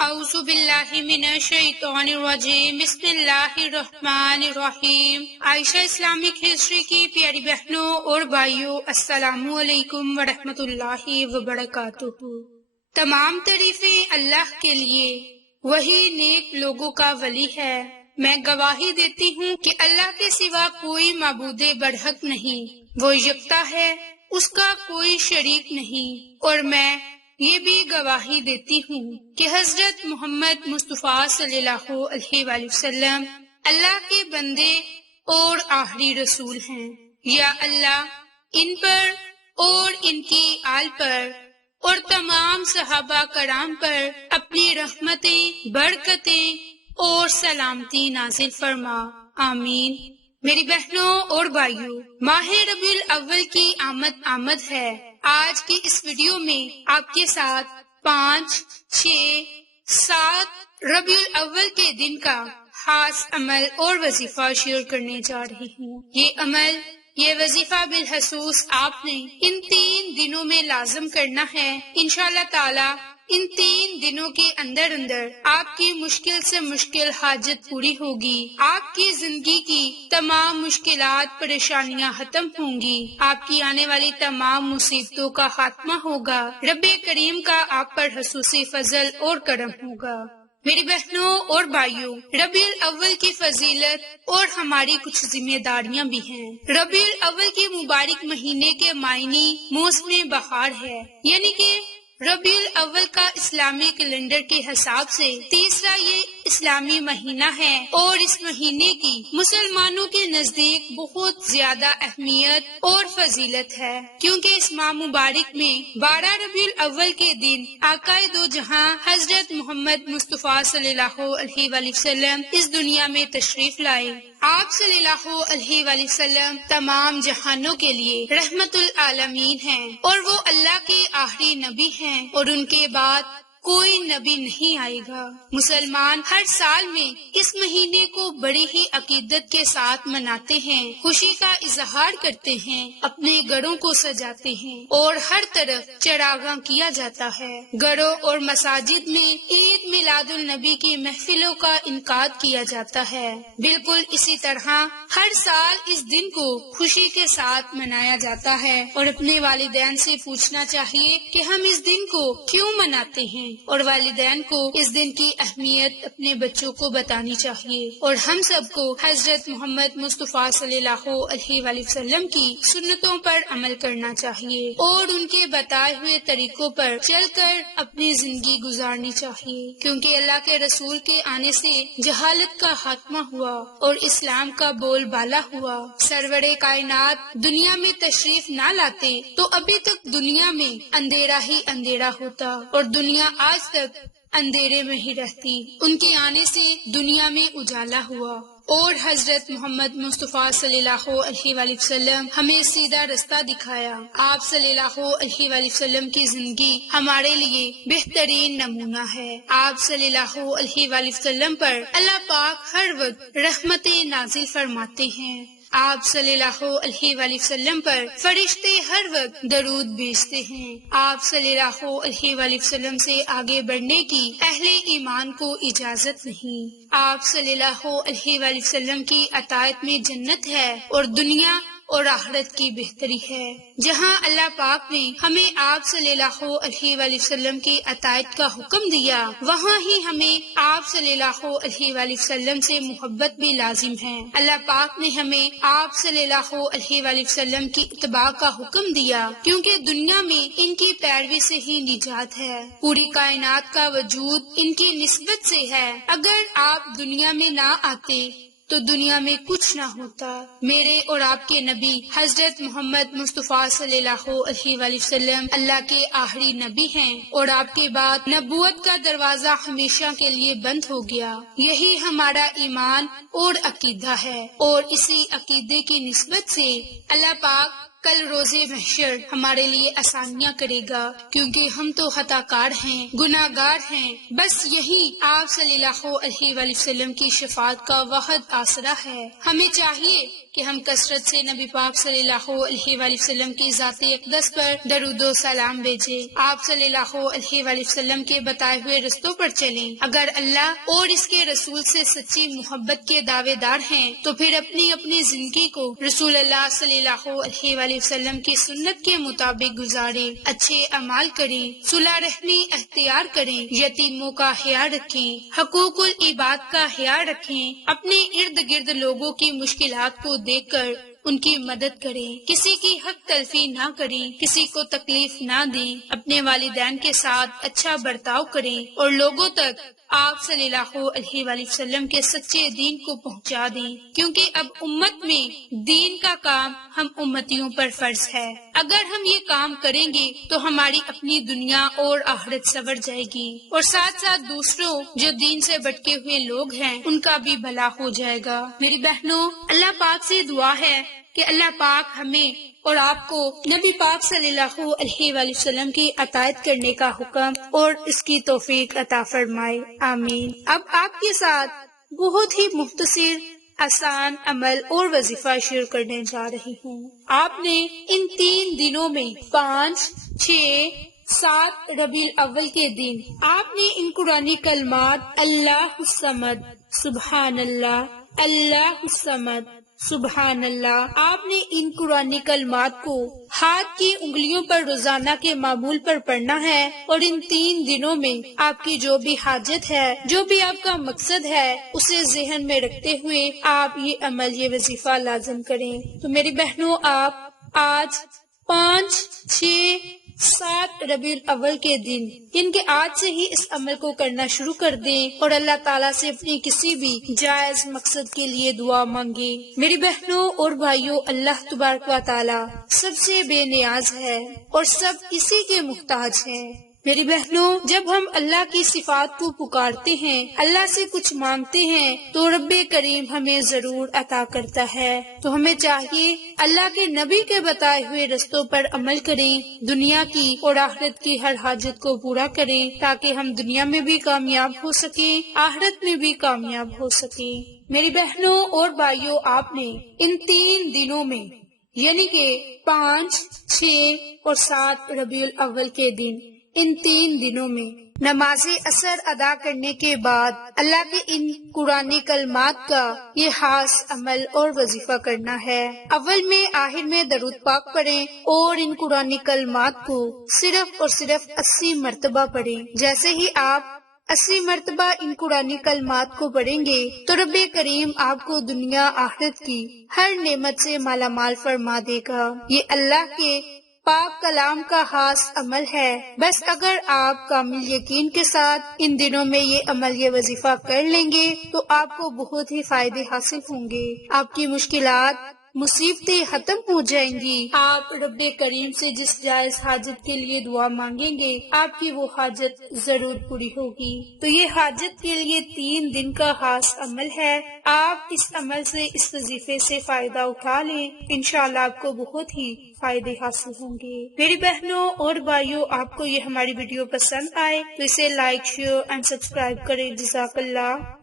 اعوذ باللہ من الشیطان الرجیم، بسم اللہ الرحمن الرحیم۔ عائشہ اسلامک ہسٹری کی پیاری بہنوں اور بھائیوں، السلام علیکم ورحمۃ اللہ وبرکاتہ۔ تمام تعریفیں اللہ کے لیے، وہی نیک لوگوں کا ولی ہے۔ میں گواہی دیتی ہوں کہ اللہ کے سوا کوئی معبود برحق نہیں، وہ یکتا ہے، اس کا کوئی شریک نہیں، اور میں یہ بھی گواہی دیتی ہوں کہ حضرت محمد مصطفیٰ صلی اللہ علیہ وآلہ وسلم اللہ کے بندے اور آخری رسول ہیں۔ یا اللہ ان پر اور ان کی آل پر اور تمام صحابہ کرام پر اپنی رحمتیں، برکتیں اور سلامتی نازل فرما، آمین۔ میری بہنوں اور بھائیوں، ماہ ربیع الاول کی آمد ہے۔ آج کی اس ویڈیو میں آپ کے ساتھ 5، 6، 7 ربیع الاول کے دن کا خاص عمل اور وظیفہ شیئر کرنے جا رہی ہوں۔ یہ عمل، یہ وظیفہ بالخصوص آپ نے ان 3 دنوں میں لازم کرنا ہے۔ انشاءاللہ تعالی ان 3 دنوں کے اندر آپ کی مشکل سے مشکل حاجت پوری ہوگی، آپ کی زندگی کی تمام مشکلات، پریشانیاں ختم ہوں گی، آپ کی آنے والی تمام مصیبتوں کا خاتمہ ہوگا، رب کریم کا آپ پر خصوصی فضل اور کرم ہوگا۔ میری بہنوں اور بھائیوں، ربیع الاول کی فضیلت اور ہماری کچھ ذمہ داریاں بھی ہیں۔ ربیع الاول کے مبارک مہینے کے معنی موسم بہار ہے، یعنی کہ ربیع الاول کا اسلامی کیلنڈر کے حساب سے تیسرا یہ اسلامی مہینہ ہے، اور اس مہینے کی مسلمانوں کے نزدیک بہت زیادہ اہمیت اور فضیلت ہے، کیونکہ اس ماہ مبارک میں 12 ربیع الاول کے دن آقا دو جہاں حضرت محمد مصطفیٰ صلی اللہ علیہ وآلہ وسلم اس دنیا میں تشریف لائے۔ آپ صلی اللہ علیہ وآلہ وسلم تمام جہانوں کے لیے رحمت العالمین ہیں، اور وہ اللہ کے آخری نبی ہیں، اور ان کے بعد کوئی نبی نہیں آئے گا۔ مسلمان ہر سال میں اس مہینے کو بڑی ہی عقیدت کے ساتھ مناتے ہیں، خوشی کا اظہار کرتے ہیں، اپنے گھروں کو سجاتے ہیں، اور ہر طرف چراغاں کیا جاتا ہے۔ گھروں اور مساجد میں عید میلاد النبی کی محفلوں کا انعقاد کیا جاتا ہے۔ بالکل اسی طرح ہر سال اس دن کو خوشی کے ساتھ منایا جاتا ہے، اور اپنے والدین سے پوچھنا چاہیے کہ ہم اس دن کو کیوں مناتے ہیں، اور والدین کو اس دن کی اہمیت اپنے بچوں کو بتانی چاہیے، اور ہم سب کو حضرت محمد مصطفیٰ صلی اللہ علیہ وآلہ وسلم کی سنتوں پر عمل کرنا چاہیے، اور ان کے بتائے ہوئے طریقوں پر چل کر اپنی زندگی گزارنی چاہیے، کیونکہ اللہ کے رسول کے آنے سے جہالت کا خاتمہ ہوا اور اسلام کا بول بالا ہوا۔ سرور کائنات دنیا میں تشریف نہ لاتے تو ابھی تک دنیا میں اندھیرا ہی اندھیرا ہوتا، اور دنیا آج تک اندھیرے میں ہی رہتی۔ ان کے آنے سے دنیا میں اجالا ہوا، اور حضرت محمد مصطفیٰ صلی اللہ علیہ وآلہ وسلم ہمیں سیدھا رستہ دکھایا۔ آپ صلی اللہ علیہ وآلہ وسلم کی زندگی ہمارے لیے بہترین نمونہ ہے۔ آپ صلی اللہ علیہ وآلہ وسلم پر اللہ پاک ہر وقت رحمتیں نازل فرماتے ہیں۔ آپ صلی اللہ علیہ وآلہ وسلم پر فرشتے ہر وقت درود بھیجتے ہیں۔ آپ صلی اللہ علیہ وآلہ وسلم سے آگے بڑھنے کی اہل ایمان کو اجازت نہیں۔ آپ صلی اللہ علیہ وآلہ وسلم کی اطاعت میں جنت ہے، اور دنیا اور آخرت کی بہتری ہے۔ جہاں اللہ پاک نے ہمیں آپ صلی اللہ علیہ وآلہ وسلم کی اطاعت کا حکم دیا، وہاں ہی ہمیں آپ صلی اللہ علیہ وآلہ وسلم سے محبت بھی لازم ہے۔ اللہ پاک نے ہمیں آپ صلی اللہ علیہ وآلہ وسلم کی اتباع کا حکم دیا، کیونکہ دنیا میں ان کی پیروی سے ہی نجات ہے۔ پوری کائنات کا وجود ان کی نسبت سے ہے۔ اگر آپ دنیا میں نہ آتے تو دنیا میں کچھ نہ ہوتا۔ میرے اور آپ کے نبی حضرت محمد مصطفیٰ صلی اللہ علیہ وآلہ وسلم اللہ کے آخری نبی ہیں، اور آپ کے بعد نبوت کا دروازہ ہمیشہ کے لیے بند ہو گیا۔ یہی ہمارا ایمان اور عقیدہ ہے، اور اسی عقیدے کی نسبت سے اللہ پاک کل روز محشر ہمارے لیے آسانیاں کرے گا، کیونکہ ہم تو خطا کار ہیں، گناہ گار ہیں۔ بس یہی آپ صلی اللہ علیہ وآلہ وسلم کی شفاعت کا واحد آسرا ہے۔ ہمیں چاہیے کہ ہم کثرت سے نبی پاک صلی اللہ علیہ وآلہ وسلم کی ذات اقدس پر درود و سلام بھیجیں، آپ صلی اللہ علیہ وآلہ وسلم کے بتائے ہوئے رستوں پر چلیں۔ اگر اللہ اور اس کے رسول سے سچی محبت کے دعوے دار ہیں تو پھر اپنی زندگی کو رسول اللہ صلی اللہ علیہ وآلہ وسلم کی سنت کے مطابق گزاریں، اچھے اعمال کریں، صلح رحمی اختیار کریں، یتیموں کا خیال رکھیں، حقوق العباد کا خیال رکھیں، اپنے ارد گرد لوگوں کی مشکلات کو دیکھ کر ان کی مدد کریں، کسی کی حق تلفی نہ کریں، کسی کو تکلیف نہ دیں، اپنے والدین کے ساتھ اچھا برتاؤ کریں اور لوگوں تک آپ صلی اللہ علیہ وآلہ وسلم کے سچے دین کو پہنچا دیں، کیونکہ اب امت میں دین کا کام ہم امتیوں پر فرض ہے۔ اگر ہم یہ کام کریں گے تو ہماری اپنی دنیا اور آخرت سنور جائے گی، اور ساتھ ساتھ دوسروں جو دین سے بھٹکے ہوئے لوگ ہیں ان کا بھی بھلا ہو جائے گا۔ میری بہنوں، اللہ پاک سے دعا ہے کہ اللہ پاک ہمیں اور آپ کو نبی پاک صلی اللہ علیہ وآلہ وسلم کی اطاعت کرنے کا حکم اور اس کی توفیق عطا فرمائے، آمین۔ اب آپ کے ساتھ بہت ہی مختصر آسان عمل اور وظیفہ شیئر کرنے جا رہی ہوں۔ آپ نے ان 3 دنوں میں 5، 6، 7 ربیع الاول کے دن آپ نے ان قرآنی کلمات اللہ الصمد سبحان اللہ، اللہ الصمد سبحان اللہ، آپ نے ان قرآنی کلمات کو ہاتھ کی انگلیوں پر روزانہ کے معمول پر پڑھنا ہے، اور ان 3 دنوں میں آپ کی جو بھی حاجت ہے، جو بھی آپ کا مقصد ہے، اسے ذہن میں رکھتے ہوئے آپ یہ عمل، یہ وظیفہ لازم کریں۔ تو میری بہنوں، آپ آج 5، 6، 7 ربیع الاول کے دن، ان کے آج سے ہی اس عمل کو کرنا شروع کر دیں اور اللہ تعالیٰ سے اپنی کسی بھی جائز مقصد کے لیے دعا مانگیں۔ میری بہنوں اور بھائیوں، اللہ تبارک و تعالیٰ سب سے بے نیاز ہے اور سب اسی کے محتاج ہیں۔ میری بہنوں، جب ہم اللہ کی صفات کو پکارتے ہیں، اللہ سے کچھ مانگتے ہیں تو رب کریم ہمیں ضرور عطا کرتا ہے۔ تو ہمیں چاہیے اللہ کے نبی کے بتائے ہوئے رستوں پر عمل کریں، دنیا کی اور آخرت کی ہر حاجت کو پورا کریں، تاکہ ہم دنیا میں بھی کامیاب ہو سکیں، آخرت میں بھی کامیاب ہو سکیں۔ میری بہنوں اور بھائیوں، آپ نے ان 3 دنوں میں، یعنی کہ 5، 6 اور 7 ربیع الاول کے دن، ان 3 دنوں میں نماز عصر ادا کرنے کے بعد اللہ کے ان قرآنی کلمات کا یہ خاص عمل اور وظیفہ کرنا ہے۔ اول میں، آخر میں درود پاک پڑھیں اور ان قرآنی کلمات کو صرف اور صرف 80 مرتبہ پڑھیں۔ جیسے ہی آپ 80 مرتبہ ان قرآنی کلمات کو پڑھیں گے تو رب کریم آپ کو دنیا آخرت کی ہر نعمت سے مالا مال فرما دے گا۔ یہ اللہ کے پاک کلام کا خاص عمل ہے۔ بس اگر آپ کامل یقین کے ساتھ ان دنوں میں یہ عمل، یہ وظیفہ کر لیں گے تو آپ کو بہت ہی فائدے حاصل ہوں گے، آپ کی مشکلات، مصیبتیں ختم ہو جائیں گی۔ آپ رب کریم سے جس جائز حاجت کے لیے دعا مانگیں گے، آپ کی وہ حاجت ضرور پوری ہوگی۔ تو یہ حاجت کے لیے 3 دن کا خاص عمل ہے۔ آپ اس عمل سے، اس وظیفے سے فائدہ اٹھا لیں، انشاءاللہ آپ کو بہت ہی فائدے حاصل ہوں گے۔ میری بہنوں اور بھائیوں، آپ کو یہ ہماری ویڈیو پسند آئے تو اسے لائک، شیئر اینڈ سبسکرائب کریں۔ جزاک اللہ۔